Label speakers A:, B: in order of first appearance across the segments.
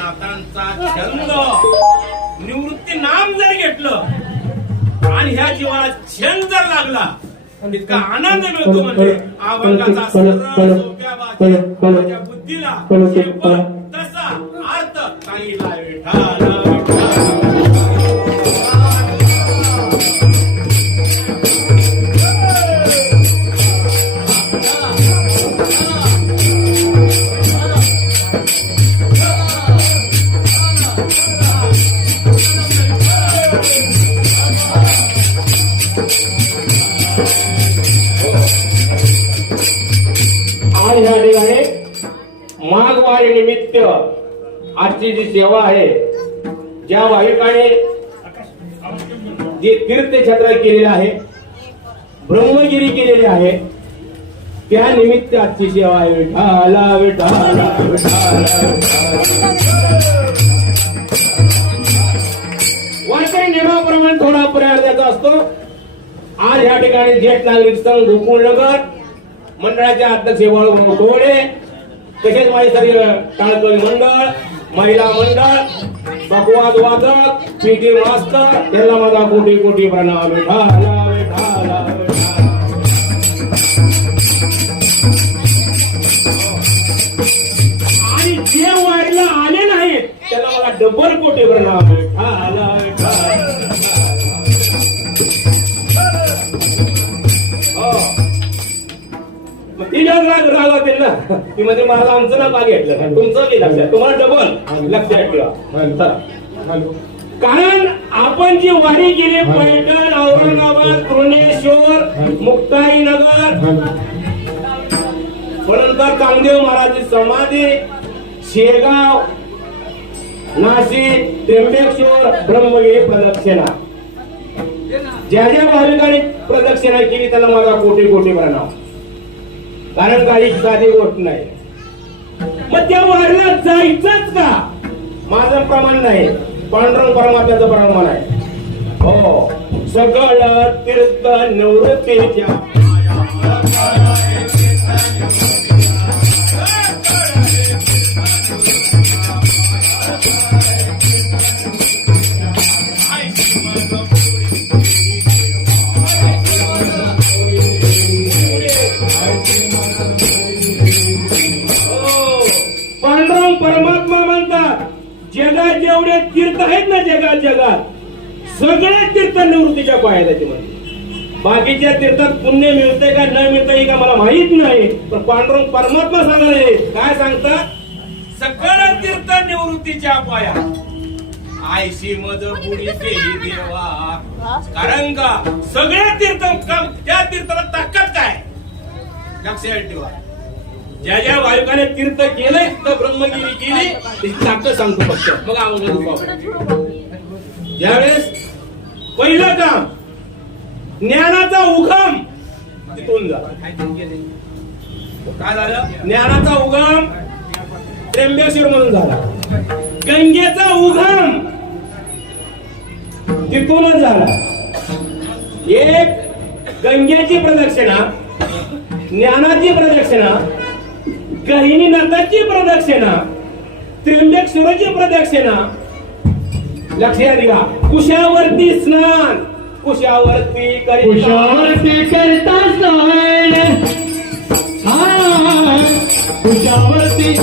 A: नाथांचा छंद. निवृत्ती नाम जर घेतलं आणि ह्या जीवाला छंद जर लागला इतका आनंद मिळतो म्हणजे अभंगाचा सरळ सोप्या बुद्धीला
B: महागवारी निमित्त आजची जी सेवा आहे ज्या भाविकाने जे तीर्थक्षेत्र केलेले आहे ब्रह्मगिरी केलेली आहे त्या निमित्त आजची सेवा आहे. विठाला विठाला विठाला नियमाप्रमाणे थोडा प्रयास द्यायचा असतो. आज या ठिकाणी ज्येष्ठ नागरिक संघ गोकुळनगर मंडळाचे अध्यक्ष बाळू कोवडे तसेच माझे सर्व टाळकरी मंडळ महिला मंडळ बकवाद वादक पीटी मास्तर त्यांना माझा कोटी कोटी प्रणाम. विठाला विठाला आणि जे वारीला आले नाहीत त्याला मला डबल कोटी प्रणाम. विठाला मग ती जास्त राग रागवतील ना. ती म्हणजे मला आमचं ना का घेतलं. तुमचं बी लक्षात. तुम्हाला डबल लक्षात ठेवा. कारण आपण जी वारी केली पैठण औरंगाबाद पुणेश्वर मुक्ताईनगर परंतर कामदेव महाराजची समाधी शेगाव नाशिक त्र्यंबकेश्वर ब्रह्मगिरी प्रदक्षिणा. ज्या ज्या भाविकांनी प्रदक्षिणा केली त्यांना माझा कोटी कोटी प्रणाम कारण काही साधी गोष्ट नाही. मग त्या वारला जायचंच का? माझं प्रमाण नाही. पांडुरंग परमात्म्याचं प्रमाण आहे. हो. सगळं तीर्थ निवृत्तीच्या जगात जगात. सगळे तीर्थ निवृत्तीच्या पायात आहेत म्हणते बाकीच्या तीर्थात पुण्य मिळते का न मिळते का मला माहीत नाही. पण पांडुरंग परमात्मा सांगायला काय सांगतात
A: सकळ तीर्थ निवृत्तीच्या पाया. आयशी मज बुडी केली देवा. कारण का? सगळे तीर्थ त्या तीर्थाला ताकद काय? लक्षात ठेवा.
B: ज्या ज्या वायुकाने तीर्थ केलंय तर ब्रह्मगिरी केली ताकद सांगतो फक्त. मग आम्हाला यावेळेस पहिलं काम ज्ञानाचा उगम तिथून झाला
A: काय झालं?
B: ज्ञानाचा उगम त्र्यंबेश्वर म्हणून झाला. गंगेचा उगम तिथूनच झाला. एक गंगेची प्रदक्षिणा ज्ञानाची प्रदक्षिणा गहिनीनाथाची प्रदक्षिणा त्र्यंबकेश्वराची प्रदक्षिणा लक्षात घ्या कुशावरती स्नान. कुशावरती करी
C: कुशावरती करता स्नान हा. कुशावरती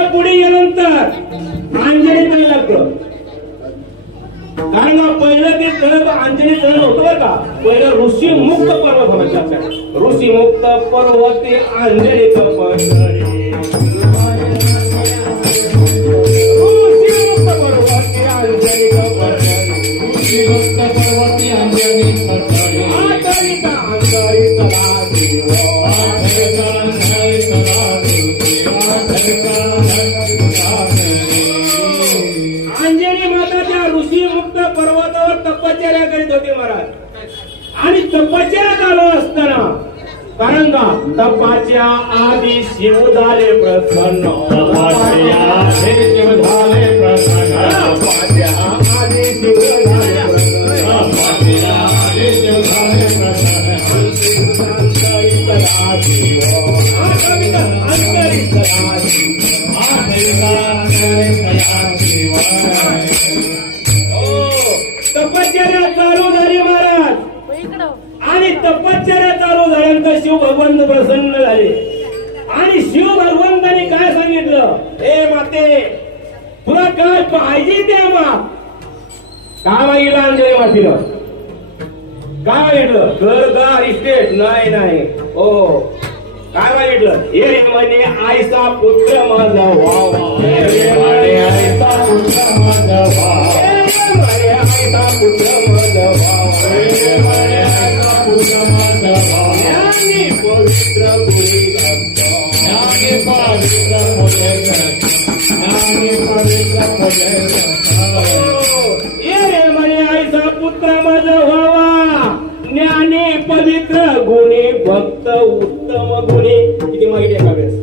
B: त्याच्या पुढे गेल्यानंतर अंजनी तळ लागतं कारण का पहिलं ते तळ अंजनी तळ होतं बरं का? पहिलं ऋषी मुक्त पर्वत होता ऋषी मुक्त पर्वत ते अंजनीचं पर्वत ऋषी मुक्त आणि तपश्चर्या असताना. कारण का? तपाच्या आधी शिव झाले प्रसन्न. तपाच्या आधी शिव झाले प्रसन्न. तपाच्या आधी शिव झाले चालू आणि तपश्चर्या चालू झाल्यानंतर शिव भगवंत प्रसन्न झाले. आणि शिव भगवंताने काय सांगितलं? हे माते तुला काय पाहिजे ते मा काय मागितलं अंजली मातीला. काय मागितलं घर का इस्टेट. नाही नाही. हो, हो. काय मागितलं हे म्हणे आईचा पुत्र माझा व्हावा हे रे आईचा पुत्र माझा पवित्र गुणी पवित्र मुले पवित्र मुले ये रे म्हणे आईचा पुत्र माझा व्हावा ज्ञाने पवित्र गुणे भक्त उत्तम गुणे किती माहिती एका वेळेस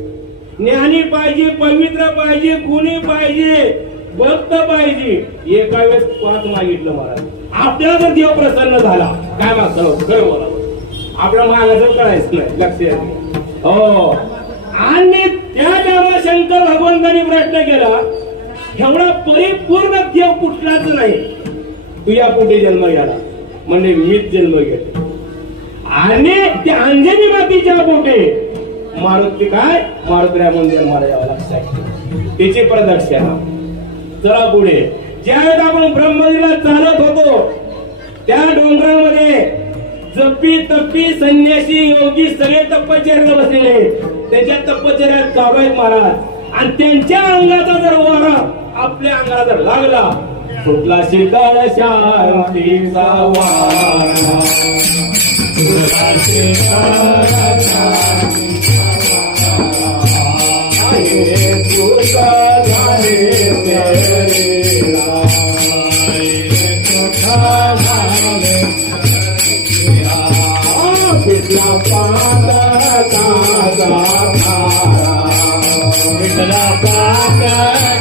B: ज्ञानी पाहिजे पवित्र पाहिजे गुणी पाहिजे भक्त पाहिजे. एका वेळेस पाच मागितलं मला आपल्याला देव प्रसन्न झाला. काय मागतो खरं बोला. आपल्या मागाचं कळायचं नाही लक्ष हो. आणि त्या तेव्हा शंकर भगवंतांनी प्रश्न केला एवढा परिपूर्ण देव कुठलाच नाही. तुझ्या पोटी जन्म घ्याला. म्हणजे मीच जन्म घेतो आणि त्या अंजनी मातीच्या पोटे मारुती काय? मारुतीला मंदिर मला यावं लक्षात तिची प्रदक्षिणा. चला पुढे. ज्यावेळेस आपण ब्रह्मगिरीला चालत होतो त्या डोंगरामध्ये जपी तपी संन्यासी योगी सगळे तपश्चर्याला बसलेले त्याच्या तपश्चर्यात चालू आहेत महाराज आणि त्यांच्या अंगाचा जर वारा आपल्या अंगाला जर लागला सुटला शीतळ शांतीचा वारा. पिठला पाता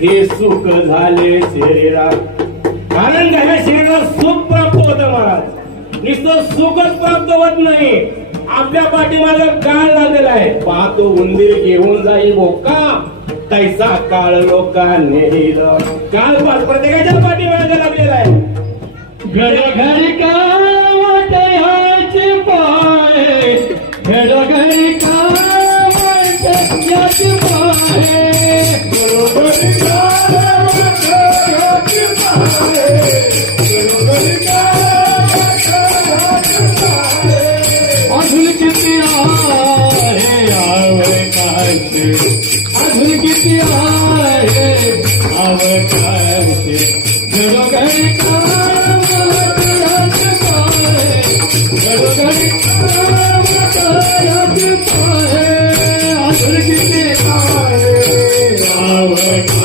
B: हे सुख झाले शरीरात. कारण का ह्या शरीराला सुख प्राप्त होत महाराज? नुसतं सुखच प्राप्त होत नाही. आपल्या पाठीमागे काळ लागलेला आहे. पाहतो उंदीर घेऊन जाई बोका तैसा काळ लोकांनी नेलं. काळ प्रत्येकाच्या पाठीमागे लागलेला आहे. घडघारी का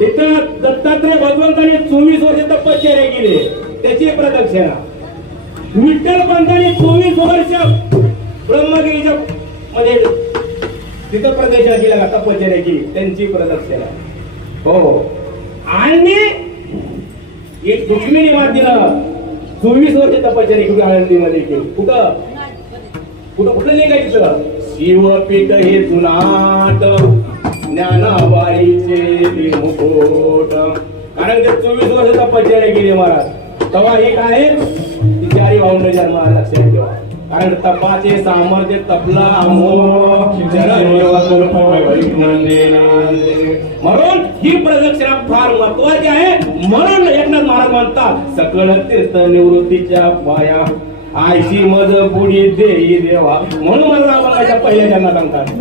B: तिथं दत्तात्रय भगवंताने चोवीस वर्ष तपश्चर्या केली त्याची प्रदक्षिणा. विठ्ठल पंतांनी चोवीस वर्ष ब्रह्मगिरीच्या मध्ये तिथं प्रदक्षिणा केल्या का तपश्चर्या केली त्यांची प्रदक्षिणा. हो. आणि एक रुक्मिणी मातीनं चोवीस वर्ष तपश्चर्या केली आळंदीमध्ये केली कुठं? कुठं कुठं लिहायचं शिवपीठ हे जुनाट. ज्ञानाबाईचे मुखोट कारण ते चोवीस वर्ष तपश्चर्या केली महाराज. तेव्हा हे काय चारी भावंड जन्म लक्षात ठेवा. कारण तपाचे सामर्थ्य तपला म्हणून ही प्रदक्षिणा फार महत्वाची आहे. म्हणून एकनाथ महाराज म्हणतात सकळ तीर्थ निवृत्तीच्या पाया. आयशी मज पुढी देई देवा. म्हणून मला पहिल्या जन्मात सांगतात